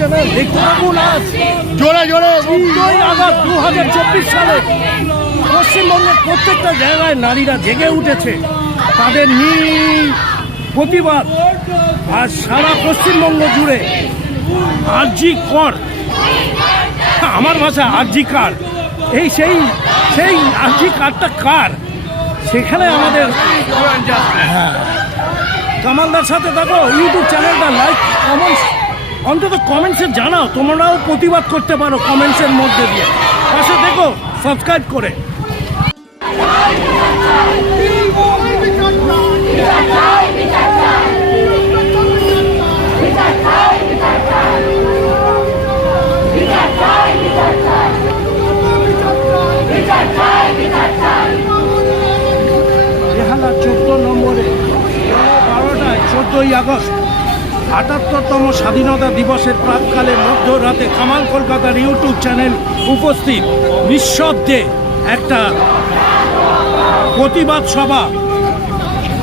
Channel দেখতে থাকুন আজ। জোরে জোরে। আগস্ট দু হাজার চব্বিশ সালে পশ্চিমবঙ্গের প্রত্যেকটা জায়গায় নারীরা জেগে উঠেছে। তাদের নি প্রতিবাদ আর সারা পশ্চিমবঙ্গ জুড়ে। আরজি কর। আমার ভাষা আরজি কার? এই সেই সেই আরজি কার্ডটা কার? সেখানে আমাদের হ্যাঁ। কামালদার সাথে দেখো ইউটিউব চ্যানেলটা লাইক কমেন্টস অন্তত কমেন্টসে জানাও, তোমরাও প্রতিবাদ করতে পারো কমেন্টসের মধ্যে দিয়ে। পাশে দেখো সাবস্ক্রাইব করে। চোদ্দ নম্বরে। বারোটায়, চোদ্দই আগস্ট। আটাত্তরতম স্বাধীনতা দিবসের প্রাককালে মধ্যরাতে কামাল কলকাতার ইউটিউব চ্যানেল উপস্থিত নিঃশব্দে একটা প্রতিবাদ সভা।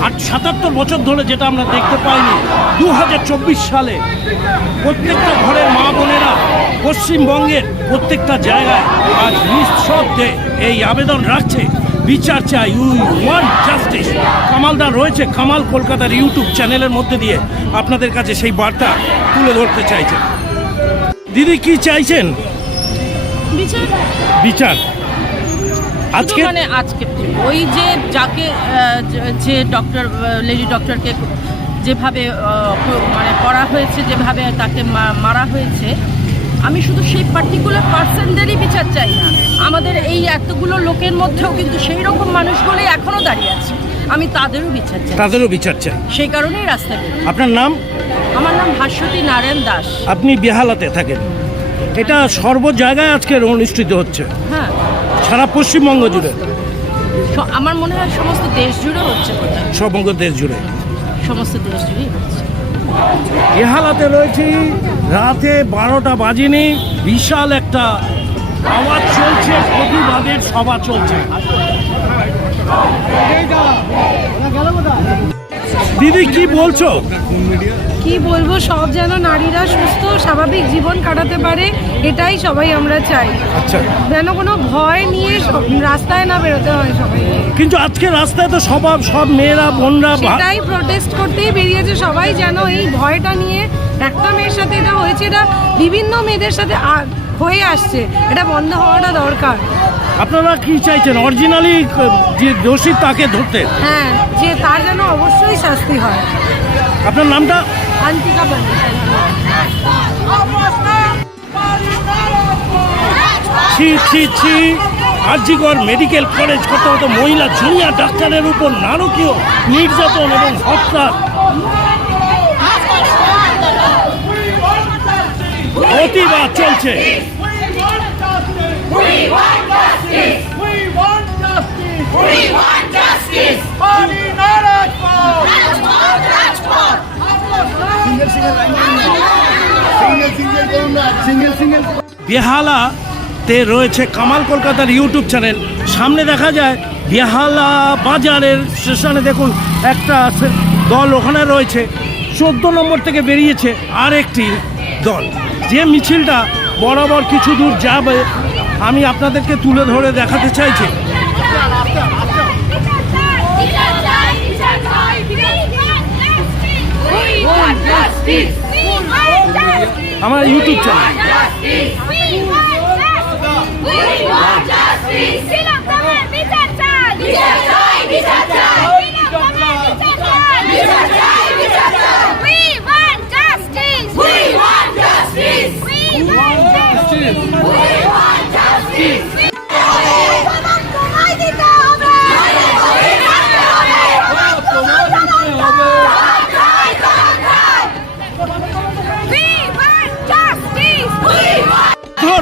আট, সাতাত্তর বছর ধরে যেটা আমরা দেখতে পাইনি দু হাজার চব্বিশ সালে প্রত্যেকটা ঘরের মা বোনেরা পশ্চিমবঙ্গের প্রত্যেকটা জায়গায় আজ নিঃশব্দে এই আবেদন রাখছে। বিচার চাই। You want justice. কামালদা রয়েছে কামাল কলকাতার ইউটিউব চ্যানেলের মধ্যে দিয়ে আপনাদের কাছে সেই বার্তা তুলে ধরতে চাইছেন দিদি কি চাইছেন? বিচার। আজকে? মানে আজকে। ওই যে যাকে যে- ডক্টর লেডি ডক্টরকে যেভাবে মানে করা হয়েছে যেভাবে তাকে মারা হয়েছে আমি শুধু সেই পার্টিকুলার পার্সনদেরই বিচার চাই না। আমাদের এই এতগুলো লোকের মধ্যেও কিন্তু সেই রকম মানুষগুলোই এখনও দাঁড়িয়ে আছে। আমি তাদেরও বিচার চাই। তাদেরও বিচার চাই। সেই কারণেই রাস্তায় বেরোই। আপনার নাম? আমার নাম ভাস্বতী নারায়ণ দাস। আপনি বেহালাতে থাকেন। এটা সর্ব জায়গায় আজকে অনুষ্ঠিত হচ্ছে। হ্যাঁ। সারা পশ্চিমবঙ্গ জুড়ে। আমার মনে হয় সমস্ত দেশ জুড়ে হচ্ছে। সমগ্র দেশ জুড়ে। সমস্ত দেশ জুড়েই হচ্ছে। বেহালাতে রয়েছি রাতে বারোটা বাজেনি বিশাল একটা আওয়াজ চলছে প্রতিবাদের সভা চলছে। দিদি কি বলছো? কি বলব সব যেন নারীরা সুস্থ স্বাভাবিক জীবন কাটাতে পারে এটাই সবাই আমরা চাই। আচ্ছা। যেন কোনো ভয় নিয়ে সব- রাস্তায় না বেরোতে হয় সবাই। কিন্তু আজকে রাস্তায় তো সব সব মেয়েরা বোনরা সেটাই প্রোটেস্ট করতেই বেরিয়েছে সবাই যেন এই ভয়টা নিয়ে একটা মেয়ের সাথে এটা হয়েছে এটা বিভিন্ন মেয়েদের সাথে হয়ে আসছে। এটা বন্ধ হওয়াটা দরকার। আপনারা কি চাইছেন? অরিজিনালি যে দোষী তাকে ধরতে? হ্যাঁ যে তার যেন অবশ্যই শাস্তি হয়। আপনার নামটা? বন্দ্যোপাধ্যায় ছি ছি ছি। মেডিকেল কলেজ কত কত মহিলা জুনিয়র ডাক্তারের উপর নারকীয় নির্যাতন এবং হত্যা। প্রতিবাদ চলছে। বেহালাতে রয়েছে কামাল কলকাতার ইউটিউব চ্যানেল। সামনে দেখা যায় বেহালা বাজারের স্টেশনে দেখুন একটা দল ওখানে রয়েছে। চোদ্দ নম্বর থেকে বেরিয়েছে আর একটি দল। যে মিছিলটা বরাবর কিছু দূর যাবে আমি আপনাদেরকে তুলে ধরে দেখাতে চাইছি আমার ইউটিউব চ্যানেল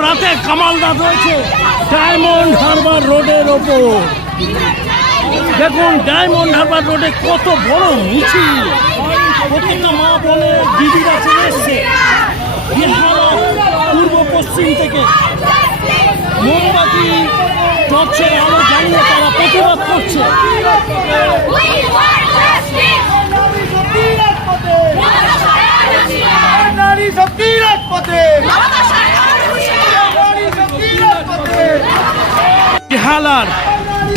রাতে কামালদা রয়েছে ডায়মন্ড হারবার রোডের ওপর দেখুন ডায়মন্ড হারবার রোডে কত বড় মিছিল প্রত্যেকটা মা বলে দিদিরা চলে এসছে বেহালা পূর্ব পশ্চিম থেকে মোমবাতি টর্চের আলো জ্বালিয়ে তারা প্রতিবাদ করছে। রাজপথে বিহালার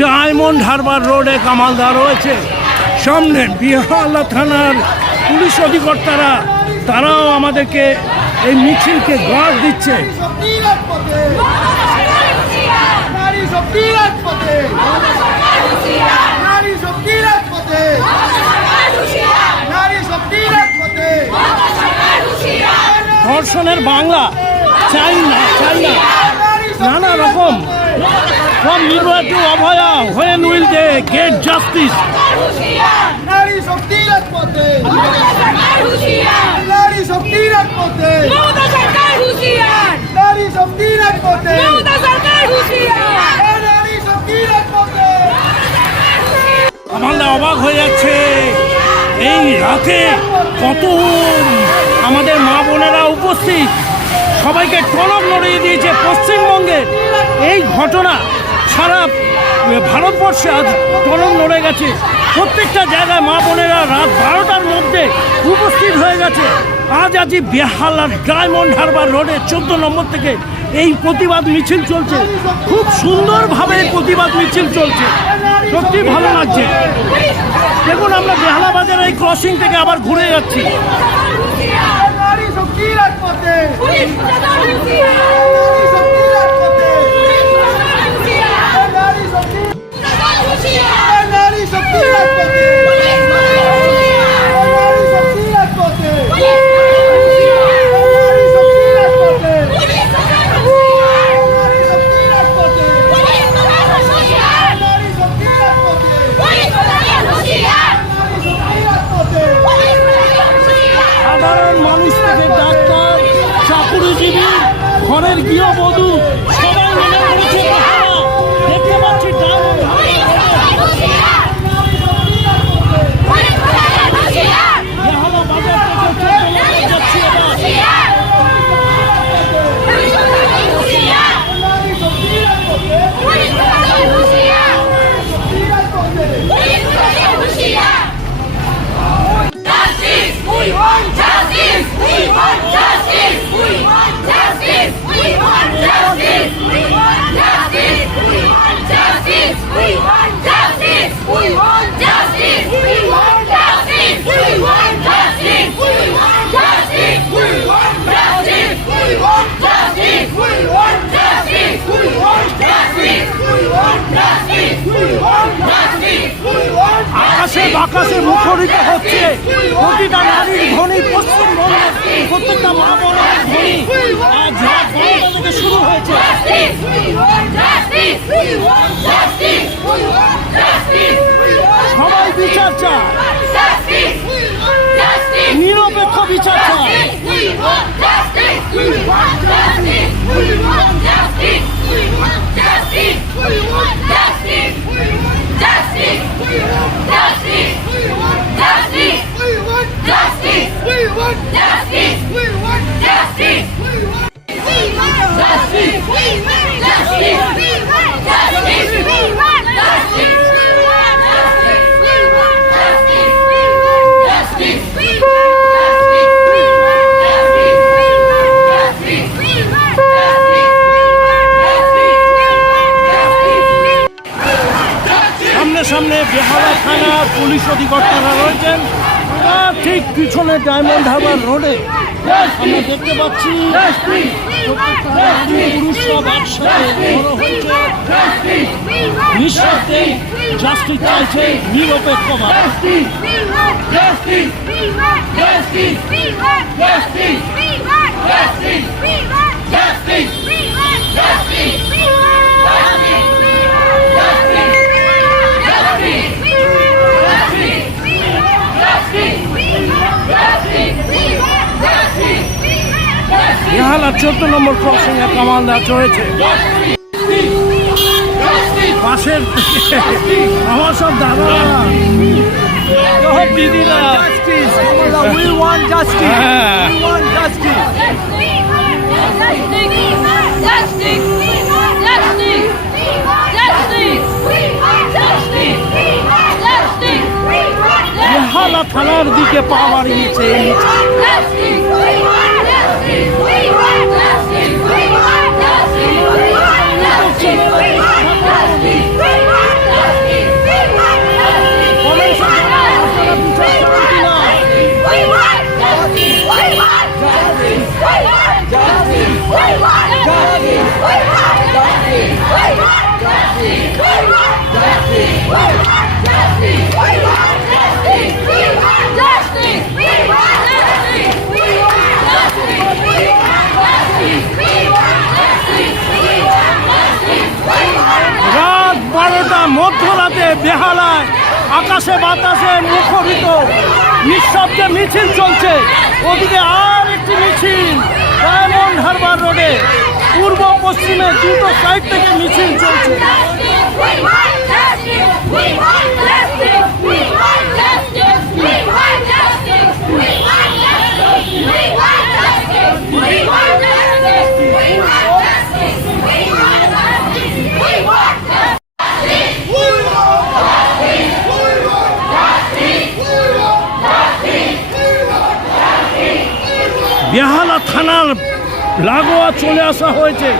ডায়মন্ড হারবার রোডে কামালদা রয়েছে। সামনে বিহালা থানার পুলিশ অধিকর্তারা, তারাও আমাদেরকে এই মিছিলকে গার্ড দিচ্ছে। নারী শক্তি রাজপথে। নারী শক্তি রাজপথে। নারী শক্তি রাজপথে। ধর্ষণের বাংলা চাই না চাই না নানা রকম। from Nirvana to Abhaya, when will they get justice? নারী শক্তি রাজপথে। নারী শক্তি রাজপথে। নারী শক্তি রাজপথে। অবাক হয়ে যাচ্ছে। এই রাতে কত আমাদের মা বোনেরা উপস্থিত। সবাইকে টনক নড়িয়ে দিয়েছে পশ্চিমবঙ্গের এই ঘটনা সারা ভারতবর্ষে আজ টনক নড়ে গেছে। প্রত্যেকটা জায়গায় মা বোনেরা রাত বারোটার মধ্যে উপস্থিত হয়ে গেছে। আজ আজই বেহালার ডায়মন্ড হারবার রোডে, চোদ্দ নম্বর থেকে এই প্রতিবাদ মিছিল চলছে। খুব সুন্দরভাবে প্রতিবাদ মিছিল চলছে। সত্যি ভালো লাগছে। দেখুন, আমরা বেহালা এই ক্রসিং থেকে আবার ঘুরে যাচ্ছি। আকাশে বাকাসে মুখরিত হচ্ছে প্রতিটা নারীর ধ্বনি পশ্চিমবঙ্গের প্রত্যেকটা মা বড় ধ্বনি শুরু হয়েছে সবাই বিচার চায় নিরপেক্ষ বিচার চায় We want justice! want justice. We want justice. We want justice. We want justice. We want justice. We want justice. সামনে বেহালা থানা পুলিশ অধিকর্তারা রয়েছেন ঠিক পিছনে ডায়মন্ড হাবার রোডে আমরা দেখতে পাচ্ছি নিরপেক্ষ বেহালা চোদ্দ নম্বর ক্রসিং এ কামালদা চড়েছে পাশের আমার সব দাদা। সব দিদিরা We want justice. হ্যাঁ। We want justice. থানার দিকে পা বাড়িয়েছে। রাত বারোটা মধ্যরাতে বেহালায় আকাশে বাতাসে মুখরিত, নিঃশব্দে মিছিল চলছে। ওদিকে আর একটি মিছিল, ডায়মন্ড হারবার রোডে। পূর্ব পশ্চিমে দুটো সাইড থেকে মিছিল চলছে লাগোয়া চলে আসা হয়েছে।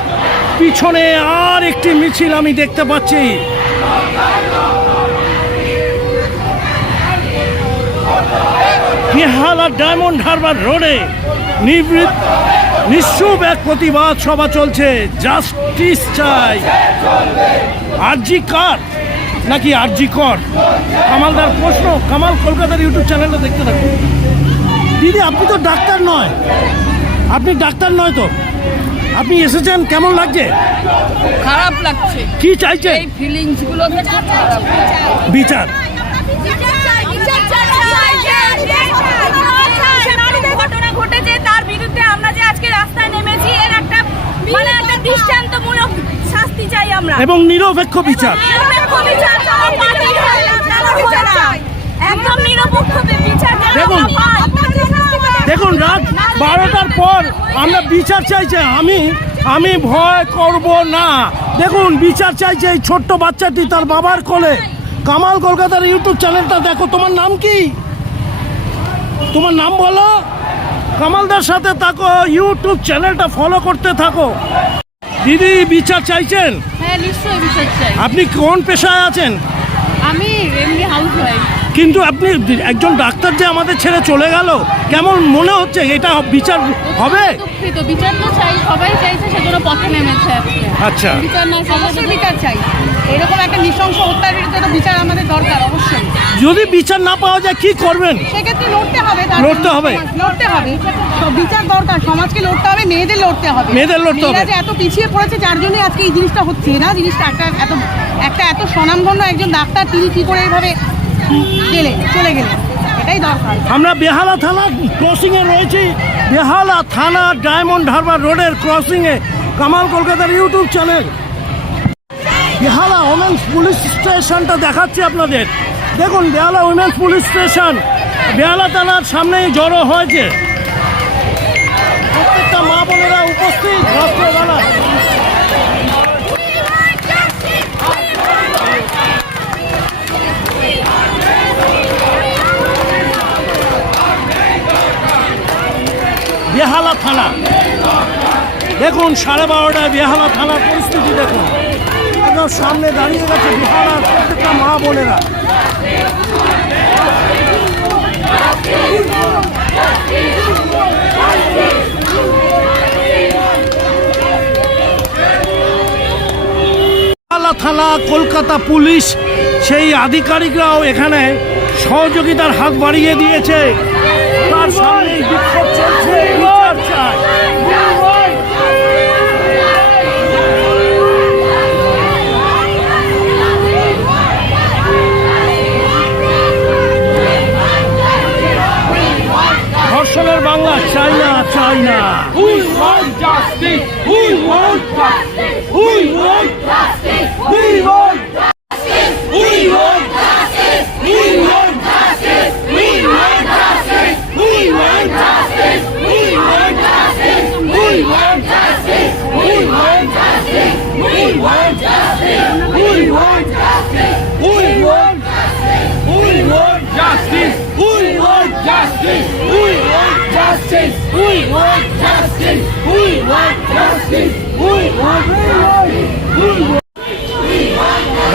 পিছনে আর একটি মিছিল আমি দেখতে পাচ্ছি। বেহালা ডায়মন্ড হারবার রোডে নিবৃত নিঃশুভ এক প্রতিবাদ সভা চলছে। জাস্টিস চাই। আরজি কার? নাকি আরজি কর? কামালদার প্রশ্ন, কামাল কলকাতার ইউটিউব চ্যানেলটা দেখতে থাকুন। দিদি, আপনি তো ডাক্তার নয়। আপনি ডাক্তার নয় তো? আপনি এসেছেন কেমন লাগছে? খারাপ লাগছে। কি চাইছে এই ফিলিংসগুলো থেকে বিচার। ঘটনা ঘটেছে তার বিরুদ্ধে আমরা যে আজকে রাস্তায় নেমেছি এর একটা মানে একটা দৃষ্টান্তমূলক শাস্তি চাই আমরা। এবং নিরপেক্ষ বিচার। নিরপেক্ষ বিচার। একদম নিরপেক্ষ বিচার দেখুন। দেখুন রাত বারোটার পর আমরা বিচার চাইছে আমি আমি ভয় করব না। দেখুন বিচার চাইছে এই ছোট্ট বাচ্চাটি তার বাবার কোলে। কামাল কলকাতার ইউটিউব চ্যানেলটা দেখো তোমার নাম কি? তোমার নাম বলো। কামালদার সাথে থাকো ইউটিউব চ্যানেলটা ফলো করতে থাকো। দিদি বিচার চাইছেন? হ্যাঁ নিশ্চয়ই বিচার চাই। আপনি কোন পেশায় আছেন? আমি এমনি হাউস ওয়াইফ কিন্তু আপনি একজন ডাক্তার যে আমাদের ছেড়ে চলে গেল কেমন মনে হচ্ছে এটা বিচার হবে? বিচার তো চাই সবাই চাইছে সেজন্য পথে নেমেছে আচ্ছা। বিচার না অবশ্যই বিচার চাই। এরকম একটা নৃশংস হত্যার বিরুদ্ধে তো বিচার আমাদের দরকার অবশ্যই। যদি বিচার না পাওয়া যায় কি করবেন? সেক্ষেত্রে লড়তে হবে লড়তে হবে? লড়তে হবে। বিচার দরকার সমাজকে লড়তে হবে মেয়েদের লড়তে হবে। মেয়েদের লড়তে হবে। যে এত পিছিয়ে পড়েছে যার জন্য আজকে এই জিনিসটা হচ্ছে। না জিনিসটা একটা এত একটা এত স্বনামধন্য একজন ডাক্তার তিনি কি করে এইভাবে চলে এটাই দরকার। আমরা বেহালা থানা ক্রসিং এ রয়েছি। বেহালা থানা ডায়মন্ড হারবার রোডের ক্রসিং এ কামাল কলকাতার YouTube channel. Behala women's police স্টেশনটা দেখাচ্ছি আপনাদের। দেখুন, Behala women's police station Behala থানার সামনেই জড়ো হয়েছে। প্রত্যেকটা মা বোনেরা উপস্থিত। রাষ্ট্রবেলা দেখুন সাড়ে বারোটায় বেহালা থানার পরিস্থিতি দেখুন। একদম সামনে দাঁড়িয়ে গেছে বেহালার প্রত্যেকটা মা বোনেরা। থানা, কলকাতা পুলিশ, সেই আধিকারিকরাও এখানে সহযোগিতার হাত বাড়িয়ে দিয়েছে। তার সামনে বিক্ষোভ চলছে। National Bangla, China, China. We want justice. We want justice. We want justice. We want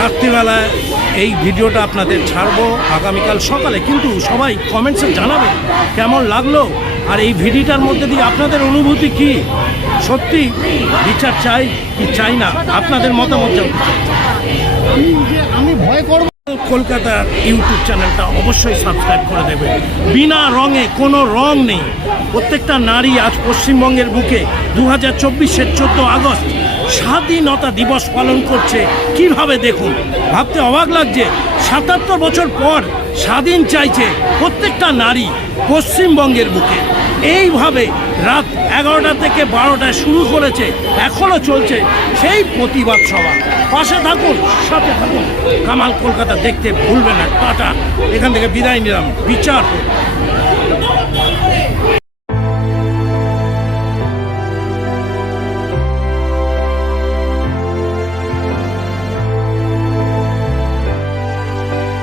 রাত্রিবেলায় এই ভিডিওটা আপনাদের ছাড়বো আগামীকাল সকালে। কিন্তু সবাই কমেন্টসে জানাবেন কেমন লাগল আর এই ভিডিওটার মধ্যে দিয়ে আপনাদের অনুভূতি কি? সত্যি বিচার চাই কি চাই না? আপনাদের মতামত জানতে আমি আমি ভয় করব কলকাতার ইউটিউব চ্যানেলটা অবশ্যই সাবস্ক্রাইব করে দেবে। বিনা রঙে কোনো রং নেই। প্রত্যেকটা নারী আজ পশ্চিমবঙ্গের বুকে দু হাজার চব্বিশের চোদ্দ আগস্ট স্বাধীনতা দিবস পালন করছে। কীভাবে দেখুন? ভাবতে অবাক লাগছে। সাতাত্তর বছর পর স্বাধীন চাইছে প্রত্যেকটা নারী পশ্চিমবঙ্গের বুকে। এইভাবে রাত এগারোটা থেকে বারোটায় শুরু করেছে, এখনও চলছে সেই প্রতিবাদ সভা। পাশে থাকুন, সাথে থাকুন। কামাল কলকাতা দেখতে ভুলবে না। টাটা। এখান থেকে বিদায় নিলাম। বিচার।